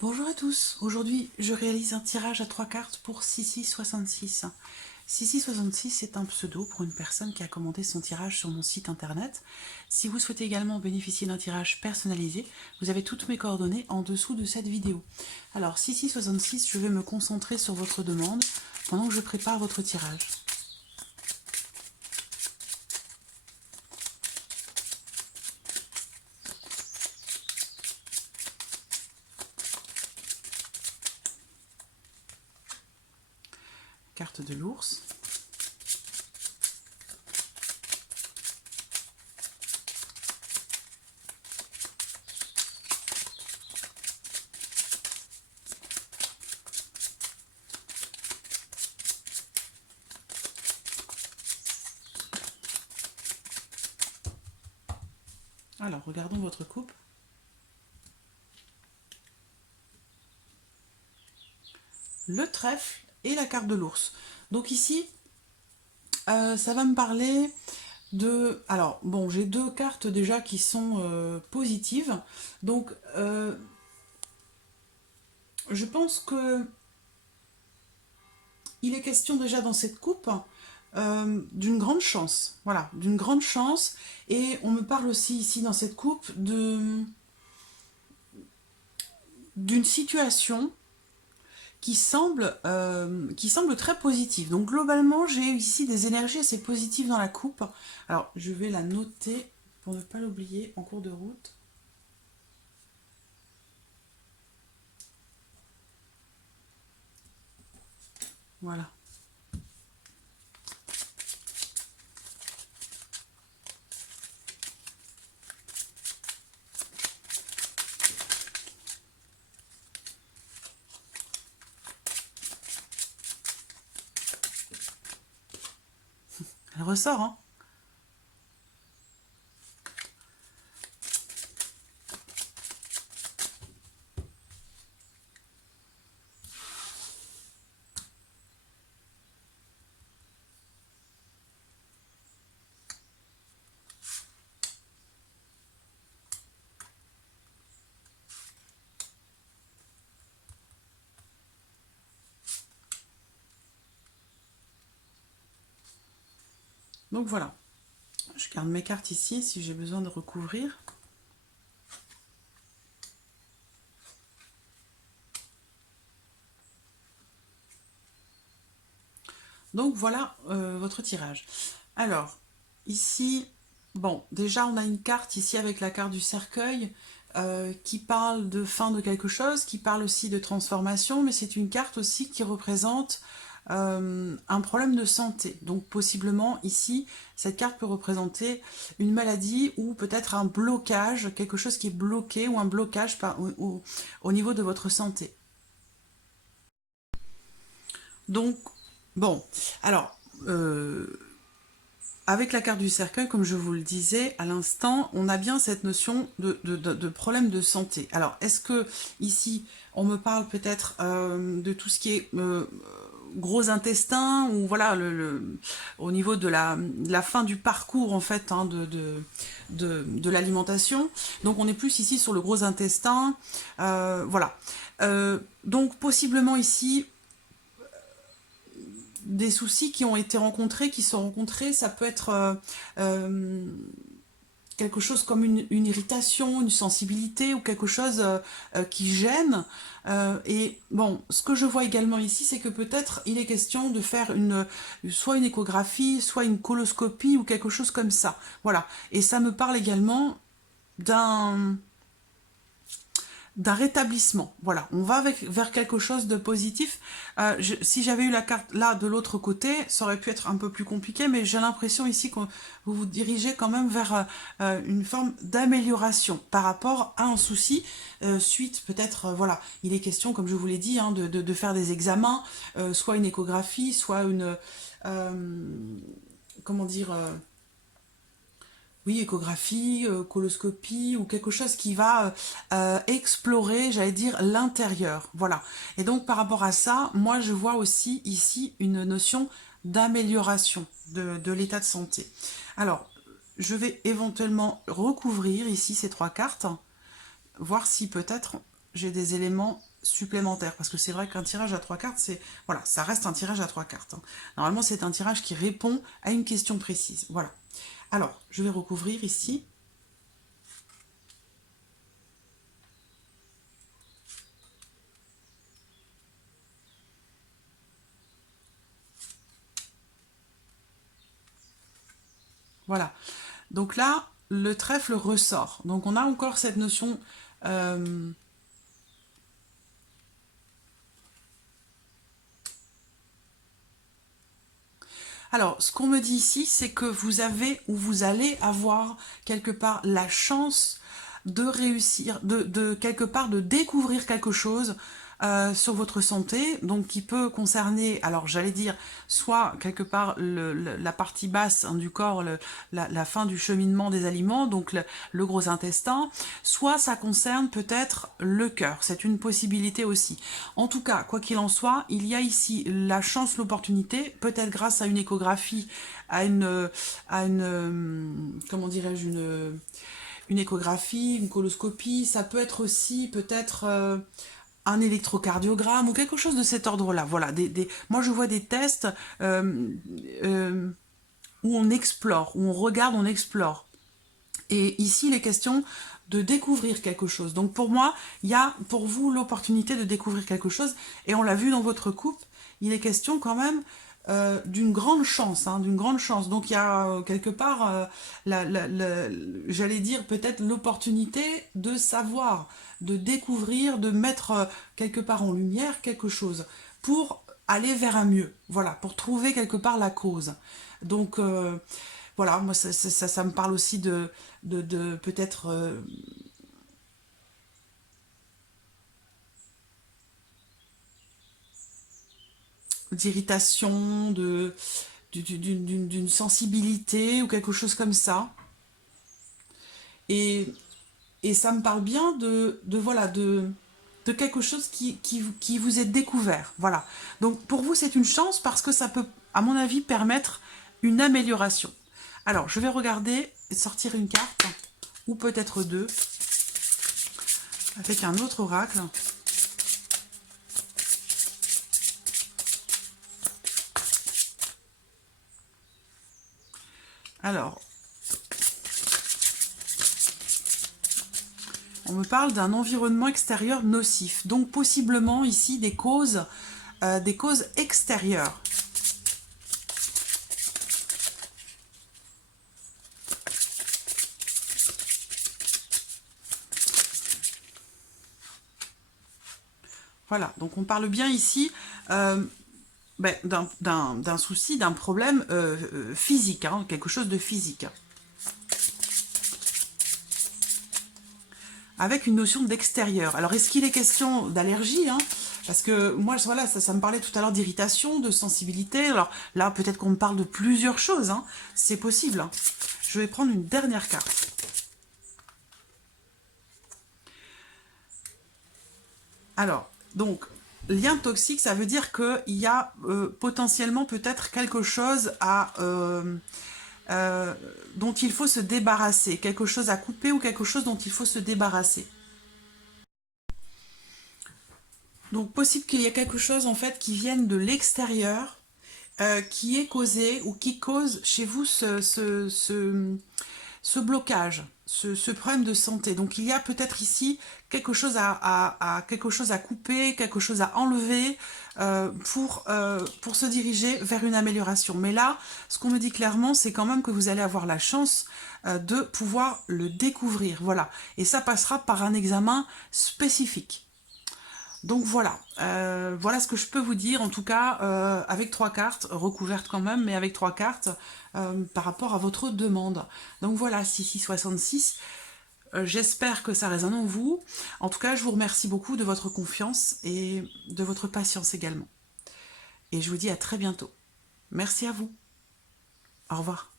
Bonjour à tous, aujourd'hui je réalise un tirage à 3 cartes pour Sissi66. Sissi66 c'est un pseudo pour une personne qui a commandé son tirage sur mon site internet. Si vous souhaitez également bénéficier d'un tirage personnalisé, vous avez toutes mes coordonnées en dessous de cette vidéo. Alors Sissi66, je vais me concentrer sur votre demande pendant que je prépare votre tirage. Carte de l'ours. Alors, regardons votre coupe. Le trèfle et la carte de l'ours. Donc ici, ça va me parler de... Alors, bon, j'ai deux cartes déjà qui sont positives. Donc, je pense que il est question déjà dans cette coupe d'une grande chance. Voilà, d'une grande chance. Et on me parle aussi ici dans cette coupe d'une situation qui semble très positive. Donc globalement, j'ai ici des énergies assez positives dans la coupe. Alors, je vais la noter pour ne pas l'oublier en cours de route. Voilà. Elle ressort, hein. Donc voilà. Je garde mes cartes ici si j'ai besoin de recouvrir. Donc voilà votre tirage. Alors, ici, bon, déjà on a une carte ici avec la carte du cercueil qui parle de fin de quelque chose, qui parle aussi de transformation, mais c'est une carte aussi qui représente un problème de santé. Donc possiblement ici, cette carte peut représenter une maladie ou peut-être un blocage, quelque chose qui est bloqué ou un blocage au niveau de votre santé. Donc, bon, alors, avec la carte du cercueil, comme je vous le disais à l'instant, on a bien cette notion de problème de santé. Alors, est-ce que ici, on me parle peut-être de tout ce qui est gros intestin, ou voilà, au niveau de la fin du parcours, en fait, hein, de l'alimentation. Donc, on est plus ici sur le gros intestin. Voilà. Donc, possiblement ici, des soucis qui ont été rencontrés, qui sont rencontrés, ça peut être quelque chose comme une irritation, une sensibilité ou quelque chose qui gêne. Et bon, ce que je vois également ici, c'est que peut-être il est question de faire soit une échographie, soit une coloscopie ou quelque chose comme ça. Voilà. Et ça me parle également d'un rétablissement. Voilà, on va vers quelque chose de positif. Si j'avais eu la carte là de l'autre côté, ça aurait pu être un peu plus compliqué, mais j'ai l'impression ici que vous vous dirigez quand même vers une forme d'amélioration par rapport à un souci, suite peut-être, voilà, il est question, comme je vous l'ai dit, hein, de faire des examens, soit une échographie, soit une... comment dire oui, échographie, coloscopie, ou quelque chose qui va explorer, j'allais dire, l'intérieur. Voilà. Et donc, par rapport à ça, moi, je vois aussi ici une notion d'amélioration de l'état de santé. Alors, je vais éventuellement recouvrir ici ces trois cartes, voir si peut-être j'ai des éléments supplémentaire, parce que c'est vrai qu'un tirage à 3 cartes, c'est voilà, ça reste un tirage à 3 cartes. Hein. Normalement, c'est un tirage qui répond à une question précise. Voilà. Alors, je vais recouvrir ici. Voilà. Donc là, le trèfle ressort. Donc on a encore cette notion... Alors, ce qu'on me dit ici, c'est que vous avez ou vous allez avoir quelque part la chance de réussir, de quelque part de découvrir quelque chose sur votre santé, donc qui peut concerner, alors j'allais dire, soit quelque part la partie basse hein, du corps, la fin du cheminement des aliments, donc le gros intestin, soit ça concerne peut-être le cœur, c'est une possibilité aussi. En tout cas, quoi qu'il en soit, il y a ici la chance, l'opportunité, peut-être grâce à une échographie, à une comment dirais-je, une échographie, une coloscopie, ça peut être aussi peut-être un électrocardiogramme ou quelque chose de cet ordre-là. Voilà, moi je vois des tests où on explore, où on regarde, on explore. Et ici, il est question de découvrir quelque chose. Donc pour moi, il y a pour vous l'opportunité de découvrir quelque chose. Et on l'a vu dans votre couple, il est question quand même d'une grande chance, hein, d'une grande chance. Donc il y a quelque part, j'allais dire peut-être l'opportunité de savoir, de découvrir, de mettre quelque part en lumière quelque chose pour aller vers un mieux. Voilà, pour trouver quelque part la cause. Donc voilà, moi ça me parle aussi de peut-être d'irritation, d'une sensibilité ou quelque chose comme ça. Et, et ça me parle bien voilà, de quelque chose qui vous est découvert. Voilà. Donc pour vous, c'est une chance parce que ça peut, à mon avis, permettre une amélioration. Alors, je vais regarder et sortir une carte, ou peut-être deux, avec un autre oracle. Alors, on me parle d'un environnement extérieur nocif, donc possiblement ici des causes extérieures. Voilà, donc on parle bien ici d'un souci, d'un problème physique, hein, quelque chose de physique. Avec une notion d'extérieur. Alors, est-ce qu'il est question d'allergie hein? Parce que moi, voilà, ça me parlait tout à l'heure d'irritation, de sensibilité. Alors là, peut-être qu'on me parle de plusieurs choses. Hein. C'est possible. Hein. Je vais prendre une dernière carte. Alors, donc, lien toxique, ça veut dire qu'il y a potentiellement peut-être quelque chose dont il faut se débarrasser, quelque chose à couper ou quelque chose dont il faut se débarrasser. Donc possible qu'il y ait quelque chose en fait qui vienne de l'extérieur, qui est causé ou qui cause chez vous ce blocage, ce problème de santé. Donc il y a peut-être ici quelque chose quelque chose à couper, quelque chose à enlever pour se diriger vers une amélioration. Mais là, ce qu'on me dit clairement, c'est quand même que vous allez avoir la chance de pouvoir le découvrir. Voilà. Et ça passera par un examen spécifique. Donc voilà, voilà ce que je peux vous dire, en tout cas avec 3 cartes, recouvertes quand même, mais avec 3 cartes par rapport à votre demande. Donc voilà, 6666, j'espère que ça résonne en vous. En tout cas, je vous remercie beaucoup de votre confiance et de votre patience également. Et je vous dis à très bientôt. Merci à vous. Au revoir.